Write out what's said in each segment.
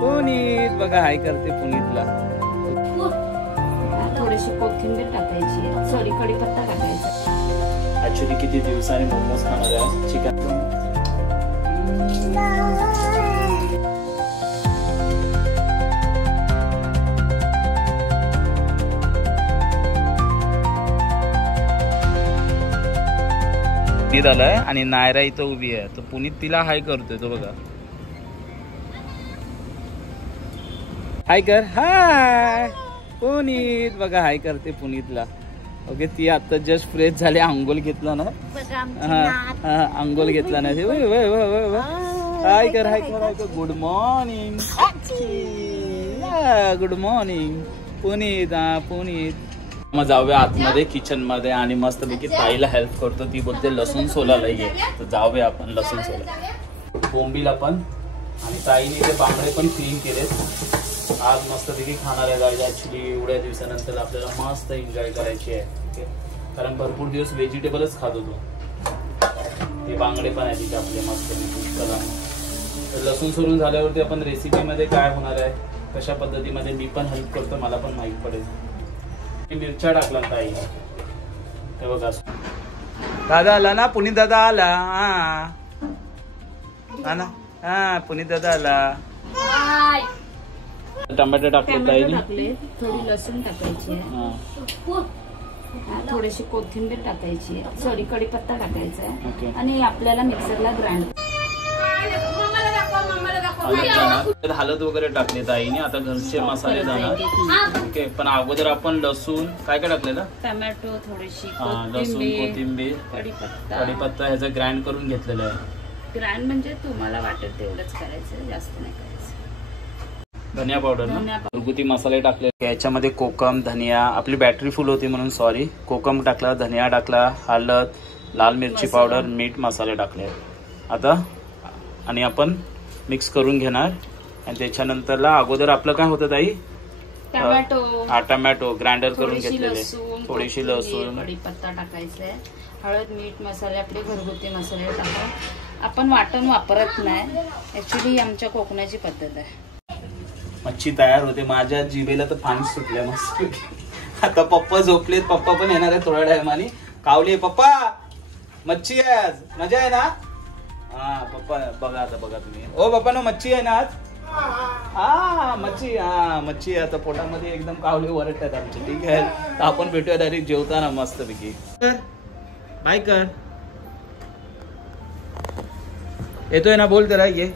पुनीत बघा हाय करते पुनीतला. थोडीशी कोथिंबीर टाकायची, सॉरी कढीपत्ता टाकायचा. ऍक्च्युली किती दिवसांनी मोमोज खाणार आहे चिकन. पुनीत आलाय आणि नायरा इथं उभी आहे. तर पुनीत तिला हाय करतोय तो बघा. हाय कर. हाय पुनीत बघा हाय करते पुनीतला. ओके ती आता जस्ट फ्रेश झाली. अंघोळ घेतला ना. अंघोळ घेतला ना. हाय कर हाय कर हाय कर. Good morning. Good morning Puneet. Puneet मग जाऊया आतमध्ये किचन मध्ये आणि मस्तपैकी ताईला हेल्प करतो. ती बोलते लसूण सोलायला ये. तर जाऊया आपण लसूण सोला. बोंबील आपण आणि ताईने ते बांगडे पण क्लीन केलेत. आज मस्तपैकी खाणार आहे गाईज. ऍक्च्युली एवढ्या दिवसानंतर आपल्याला मस्त एन्जॉय करायची आहे. ओके कारण भरपूर दिवस व्हेजिटेबलच खात होतो. हे बांगडे पण आहे तिथे आपले मस्त. तर लसूण सोलून झाल्यावरती आपण रेसिपीमध्ये काय होणार आहे कशा पद्धतीमध्ये मी पण हेल्प करतो. मला पण माहीत पडेल. मिरच्या टाकला ताई. हे बघा दादा आला ना. पुनीत दादा आला. हा ना. हा पुनीत दादा आला. टमाटर टाकले ताईने. थोडी लसूण टाकायची, थोडीशी कोथिंबीर टाकायची, सॉरी कढीपत्ता टाकायचा आणि आपल्याला मिक्सरला ग्राइंड. हळद वगैरे टाकले ताईने. आता घरचे मसाले जाणार. ओके पण अगोदर आपण लसूण काय काय टाकलेलं. टोमॅटो थोडीशी लसूण कोथिंबीर कढीपत्ता ह्याचं ग्राइंड करून घेतलेलं आहे. ग्राइंड म्हणजे तुम्हाला वाटेल तेवढंच करायचं, जास्त नाही करायचं. धनिया पावडर ना. घरगुती मसाले टाकले. याच्यामध्ये कोकम धनिया. आपली बॅटरी फुल होती म्हणून सॉरी. कोकम टाकला, धनिया टाकला, हळद, लाल मिरची पावडर, मीठ, मसाले टाकले आता. आणि आपण मिक्स करून घेणार. आणि त्याच्यानंतरला अगोदर आपलं काय होतं ताई. टोमॅटो ग्राइंडर करून घेतलेले. थोडीशी लसूण कढीपत्ता टाकायचा. हळद मीठ मसाले आपले घरगुती मसाले टाका. आपण वाटण वापरत नाही. ऍक्च्युली आमच्या कोकणाची पद्धत आहे. मच्छी तयार होते. माझ्या जिभेला तर पाणी सुटल्या मस्त. आता पप्पा झोपलेत. पप्पा पण येणार आहे थोड्या टायमाने. कावले पप्पा मच्छी आहे आज. मजा आहे ना. हा पप्पा बघा आता बघा तुम्ही. ओ पप्पा नो मच्छी आहे ना आज. हा मच्छी. हा मच्छी आता पोटामध्ये एकदम कावले वरटतात आमचे. ठीक आहे तर आपण भेटूया डायरेक्ट जेवताना मस्त पैकी. बाय कर. येतोय ना बोल त्याला. ये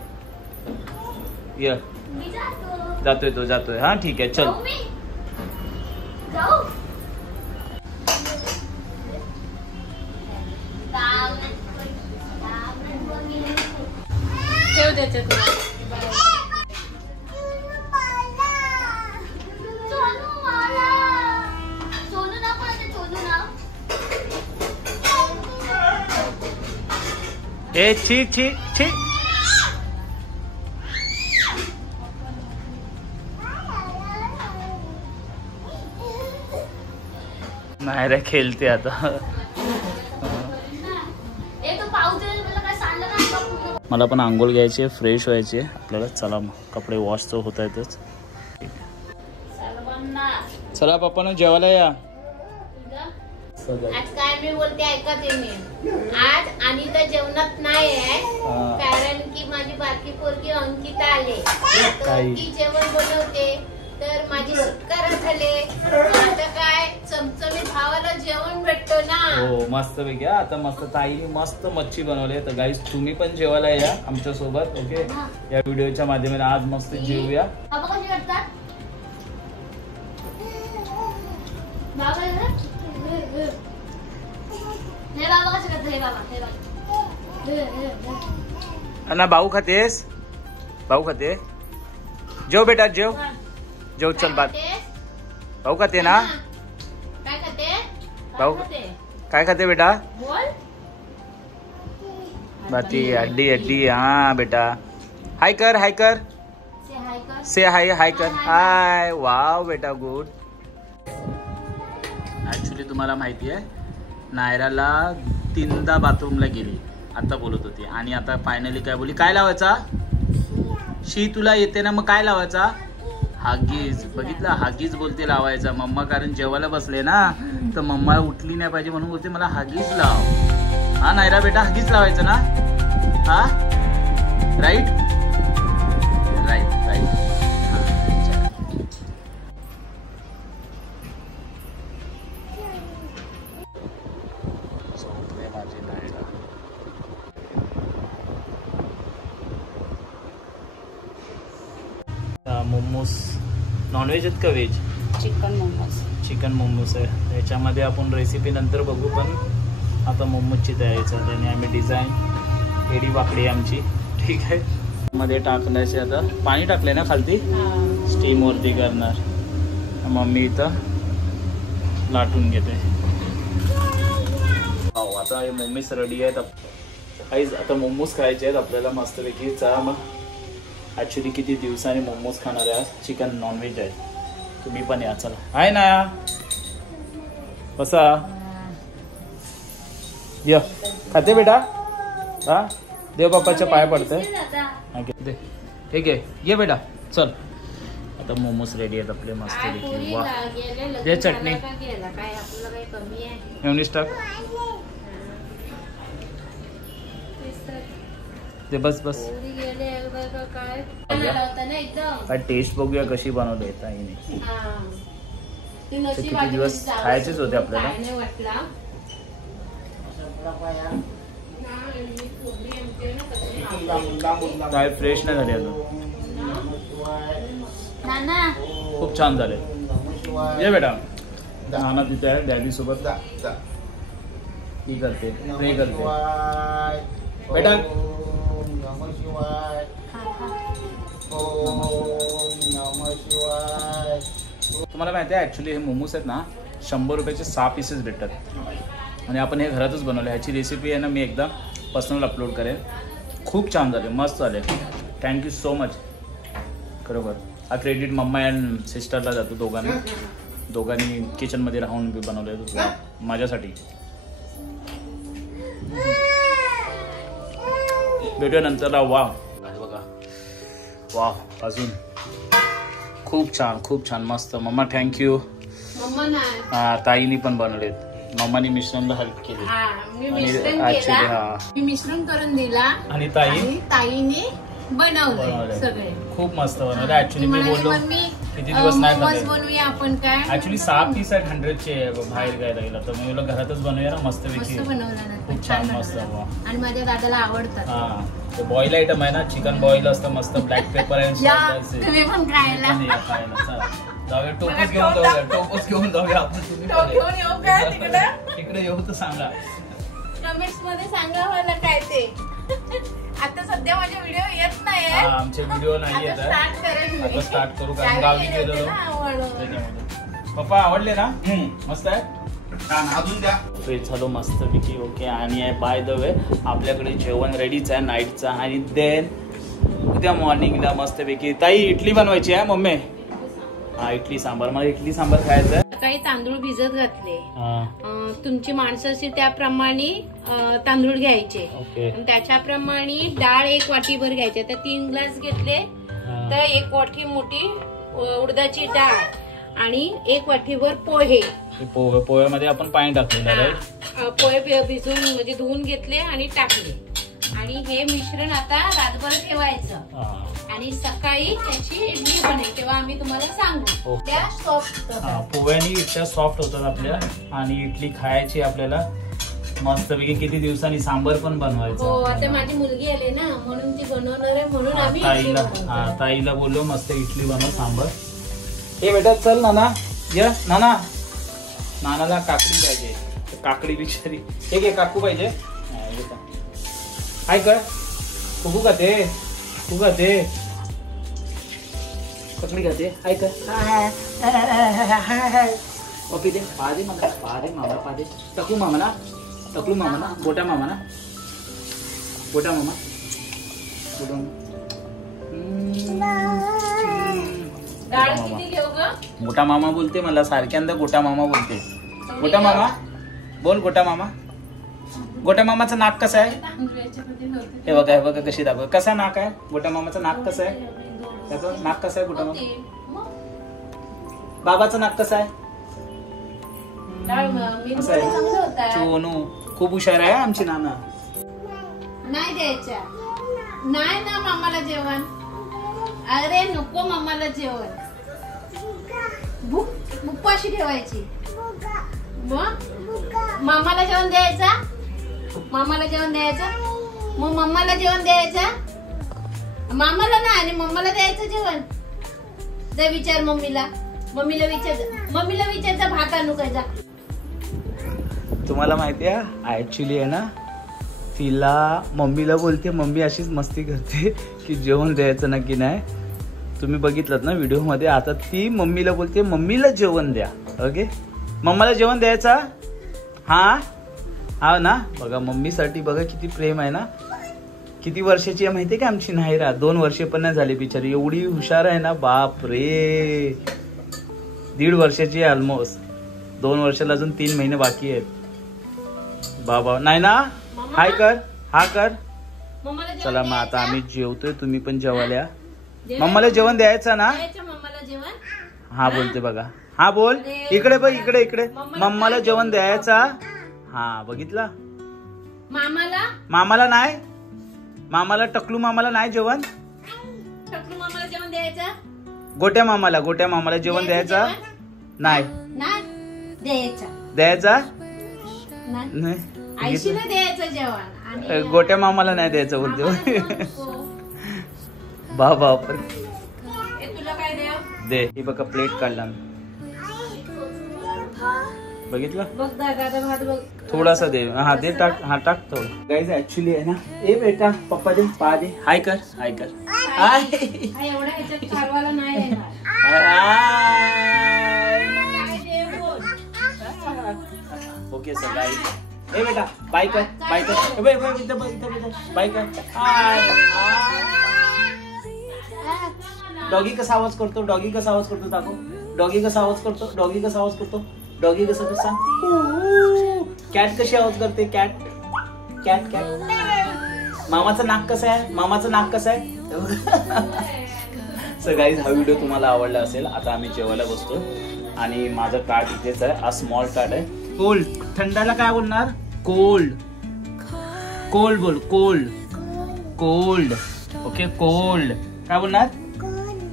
जातोय तो जातोय. हा ठीक आहे चल. ठीक ठीक ठीक. नायरा खेळते आता. मला पण आंघोळ घ्यायची, फ्रेश व्हायची आपल्याला. चला मग कपडे वॉश तर होत आहेतच. चला पप्पा जेवायला या. आज काय मी बोलते ऐका तुम्ही. आज अनिता जेवणात नाही आहे कारण की माझी बारकी पोरगी अंकिता आले तर ती जेवण बनवते. तर माझी सुटकार झाले. आता काय चमचमीत भावाला जेवण भेटतो ना. हो मस्त पैकी. आता मस्त ताईने मस्त मच्छी बनवली. तर गाईस तुम्ही पण जेवायला या आमच्या सोबत. ओके या व्हिडिओच्या माध्यमाने आज मस्त जेवूया. बाबा कशी करतात. बाबा हे बाबा कसे करतात. हे बाबा ना भाऊ खातेस. भाऊ खाते. जेव बेटा जेव जेव. चल बात. भाऊ खाते ना. काय खाते. भाऊ काय खाते बेटा. बाती हड्डी हड्डी. हा बेटा हाय कर. हाय कर. से हाय. हाय कर. हाय. वाव बेटा गुड. ऍक्च्युली तुम्हाला माहिती आहे नायराला 3दा बाथरूमला गेली आता बोलत होती. आणि आता फायनली काय बोली. काय लावायचा शी तुला येते ना, मग काय लावायचा? हागीज. बघितलं, हागीज बोलते लावायचा मम्मा, कारण जेवायला बसले ना तर मम्मा उठली नाही पाहिजे म्हणून बोलते मला हागीज लाव. हा नायरा बेटा, हागीज लावायचं ना? हा right right right. Momos non veg आहेत का veg? Chicken momos. Chicken momos आहे. त्याच्यामध्ये आपण रेसिपी नंतर बघू, पण आता मोमोजची तयारी चालते आणि आम्ही डिझाईन एडी वाकडी आमची. ठीक आहे, मध्ये टाकण्याचे आता पाणी टाकले ना खालती, स्टीम वरती करणार. मम्मी इथं लाटून घेते. हो, आता हे मोमोज रेडी आहेत. काहीच आता मोमोज खायचे आहेत आपल्याला मस्तपैकी. चला मग, ॲक्च्युली किती दिवसांनी मोमोज खाणार आहे. चिकन नॉनव्हेज आहे. तुम्ही पण या, चला. आहे ना, बसा. या खाते बेटा. हा, देव बाप्पाच्या पाय पडते. ठीक आहे, ये बेटा, चल. आता मोमोज रेडी आहेत आपले मस्तपैकी. वा, दे चटणी, मेयोनीज टाक. ते बस बस. काय टेस्ट बघूया कशी बनवली आहे ताईने. किती दिवस खायचेच होते आपल्याला. काय फ्रेश नाही झाले अजून. खूप छान झाले. ये बेटा, नाना तिथे आहे डॅडी सोबत. ती करते, प्रे करते बेटा. तुम्हाला माहिती आहे ॲक्च्युली हे मोमोज आहेत ना 100 रुपयाचे 6 पीसेस भेटतात. आणि आपण हे घरातच बनवलं. ह्याची रेसिपी आहे ना मी एकदा पर्सनल अपलोड करेन. खूप छान झाले, मस्त झाले. Thank you so much. खरोबर हा क्रेडिट मम्मा अँड सिस्टरला जातो. दोघांनी किचनमध्ये राहून बी बनवले माझ्यासाठी. भेटूया नंतरला. वा बघा, वा अजून खूप छान मस्त. Mamma thank you. हा, ताईनी पण बनवलेत. मम्मानी मिश्रणला हेल्प केली. मी मिश्रण करून दिला आणि ताईने बनवलं सगळे. खूप मस्त बनवलं. ऍक्च्युली मी बोललो किती दिवस नाही बनवूया आपण. काय ऍक्च्युली 6 पीस आहेत 100चे बाहेर घ्यायला गेला, तर मी बोललो घरातच बनवूया ना मस्तपैकी. खूप छान मस्त. आणि माझ्या दादाला आवडतात. हा, ते बॉईल आयटम आहे ना, चिकन बॉईल असतं मस्त. ब्लॅक पेपर तुम्ही पण खायला जाऊया. टोपच घेऊन जाऊया आपण. तिकडे येऊ तर सांगा कमेंट्स मध्ये, सांगा मला काय ते. आता सध्या माझे व्हिडिओ येत नाही. आमचे व्हिडिओ नाही येत. आता स्टार्ट करू, कारण गावी गेलो. पप्पा आवडले ना? मस्त आहे. अजून द्या. फ्रेश झालो मस्तपैकी. ओके. आणि बाय द वे आपल्याकडे जेवण रेडीच आहे नाईटचा. आणि देन उद्या मॉर्निंगला मस्तपैकी ताई इडली बनवायची आहे मम्मी. हा, इडली सांबार. मला इडली सांबार खायचं आहे. सकाळी तांदूळ भिजत घातले. तुमची माणसं असतील त्याप्रमाणे तांदूळ घ्यायचे. त्याच्याप्रमाणे डाळ 1 वाटीभर घ्यायचे. तर 3 ग्लास घेतले तर 1 वाटी मोठी उडदाची डाळ आणि 1 वाटीभर पोहे. पोह्यामध्ये आपण पाणी टाकलेलं आहे. पोहे भिजून म्हणजे धुवून घेतले आणि टाकले. आणि हे मिश्रण आता रातभर ठेवायचं. आणि सकाळी त्याची इडली बनेल तेव्हा आम्ही तुम्हाला सांगू. त्या सॉफ्ट पोह्यानी इतक्या सॉफ्ट होतात आपल्या. आणि इडली खायची आपल्याला मस्तपैकी. किती दिवसांनी सांबर पण बनवायचं. हो, आता माझी मुलगी आली ना म्हणून ती बनवणार आहे. म्हणून आम्ही ताईला बोललो मस्त इडली बनव सांबर. हे बेटा चल नाना. या नाना. नानाला काकडी पाहिजे. काकडी बिचारी. हे घे, काकू पाहिजे. काय कर कुकू खाते. काकडी खाते. काय कर पपी दे. पादे मामा पादे. टकलू मामा ना. गोटा मामा ना. गोटा मामा बोलते मला सारख्यांदा. गोटा मामा बोलते. गोटा मामा बोल. गोटा मामा गोट्या मामाचं नाक कसं आहे? हे बघा, हे बघा कशी दाखव. कसा नाक आहे गोट्या मामाचं? नाक कसं आहे त्याचं? नाक कसं आहे गोट्या मामा? बाबाचं नाक कसं आहे? चोनू खूप हुशार आहे आमची नाना. नाही द्यायच्या, नाही ना मामाला जेवण. अरे नको मामाला जेवण. भूक पाशी ठेवायची. मामाला जेवण द्यायचा, मामाला जेवण द्यायचं. मग मम्माला जेवण द्यायचं, मामाला नाही आणि मम्माला द्यायचं जेवण. जा विचार मम्मीला, मम्मीला विचार भात आणू काय जा. तुम्हाला माहिती आहे ऍक्च्युली आहे ना, तिला मम्मीला बोलते, मम्मी अशीच मस्ती करते की जेवण द्यायचं ना की नाही. तुम्ही बघितलं ना व्हिडिओ मध्ये. आता ती मम्मीला बोलते मम्मीला जेवण द्या. ओके, मम्माला जेवण द्यायचा. हा ना, बघा मम्मीसाठी बघा किती प्रेम आहे ना. किती वर्षाची आहे माहितीये का आमची नायरा? 2 वर्षे पण नाही झाली बिचारी, एवढी हुशार आहे ना. बाप रे, 1.5 वर्षाची आहे ऑलमोस्ट. 2 वर्षाला अजून 3 महिने बाकी आहेत. बाबा नाही ना, हाय कर, हा कर. चला मग आता आम्ही जेवतोय, तुम्ही पण जेवायला या. मम्माला जेवण द्यायचं ना? हा बोलते बघा. हा बोल, इकडे बघ, इकडे. मम्माला जेवण द्यायचा. हा बघितलं. मामाला नाही, मामाला टकलू मामाला नाही जेवण. टकलू मामाला जेवण द्यायचं. गोट्या मामाला जेवण द्यायचा नाही. द्यायचा नाही. आईशीला द्यायचं जेवण, गोट्या मामाला नाही द्यायचं बोलते. बापर तुला काय द्याव दे. हे बघा प्लेट काढला बघितलं. थोडासा दे. हा दे, टाक. हा टाक थोडं. गाईज ऍक्च्युली आहे ना, ए बेटा पप्पा दे, पा दे. हाय कर, हाय कर. हाय. एवढ्या ह्याच्यात चालवायला नाही येणार. Okay sir, guys. ए बेटा बाय कर, बाय कर. बाय कर. हाय. डॉगी कसा आवाज करतो? दाखव. डॉगी कसा आवाज करतो? डॉगी कसं सांग. कॅट कशी आवाज करते? कॅट. मामाचं नाक कसं आहे? सो गाईज, हा व्हिडिओ तुम्हाला आवडला असेल. आता आम्ही जेवायला बसतो आणि माझं ताट इथेच आहे. हा स्मॉल ताट आहे. कोल्ड, थंडाला काय बोलणार? कोल्ड बोल. कोल्ड. ओके, कोल्ड काय बोलणार?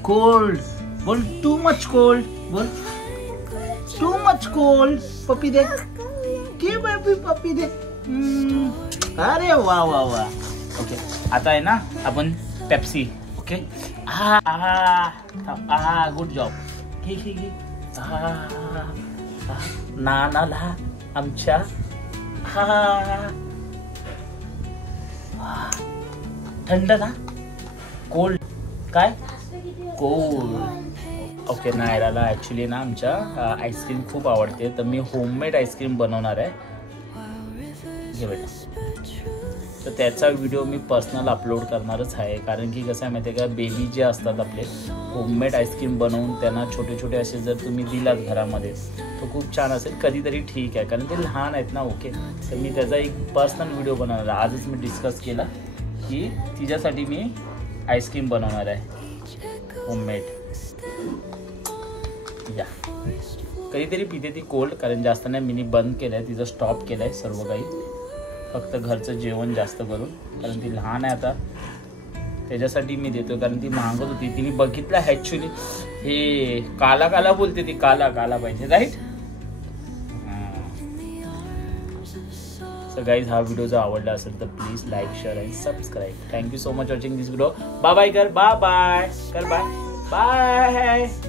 कोल्ड बोल. टू मच कोल्ड बोल. Too much cold. पप्पी दे की बेबी, पप्पी दे. अरे वा. ओके, आता आहे ना आपण पेप्सी. Okay, good job. घे. नानाला आमच्या थंड ना, कोल्ड काय? कोल्ड. ओके, नायराला ऍक्च्युली ना आमच्या आईस्क्रीम खूप आवडते, तर मी होममेड आईस्क्रीम बनवणार आहे. घे बेटा. तर त्याचा व्हिडिओ मी पर्सनल अपलोड करणारच आहे, कारण की कसं आहे माहिती आहे का, बेबी जे असतात आपले, होममेड आईस्क्रीम बनवून त्यांना छोटे छोटे असे जर तुम्ही दिलात घरामध्ये तो खूप छान असेल. कधीतरी ठीक आहे, कारण ते लहान आहेत ना. ओके, तर मी त्याचा एक पर्सनल व्हिडिओ बनवणार आहे. आजच मी डिस्कस केला की तिच्यासाठी मी आईस्क्रीम बनवणार आहे होममेड. या कधीतरी पिते ती कोल्ड, कारण जास्त नाही. मी बंद केलं आहे, तिचं स्टॉप केलं आहे सर्व काही, फक्त घरचं जेवण जास्त करून, कारण ती लहान आहे आता, त्याच्यासाठी मी देतो. कारण ती मागत होती, तिने बघितलं ॲक्च्युली हे काला बोलते ती, काला पाहिजे, राईट. सो गाईज, हा व्हिडिओ जर आवडला असेल तर please like, share and subscribe. Thank you so much watching this video. Bye कर, बाय कर, बाय.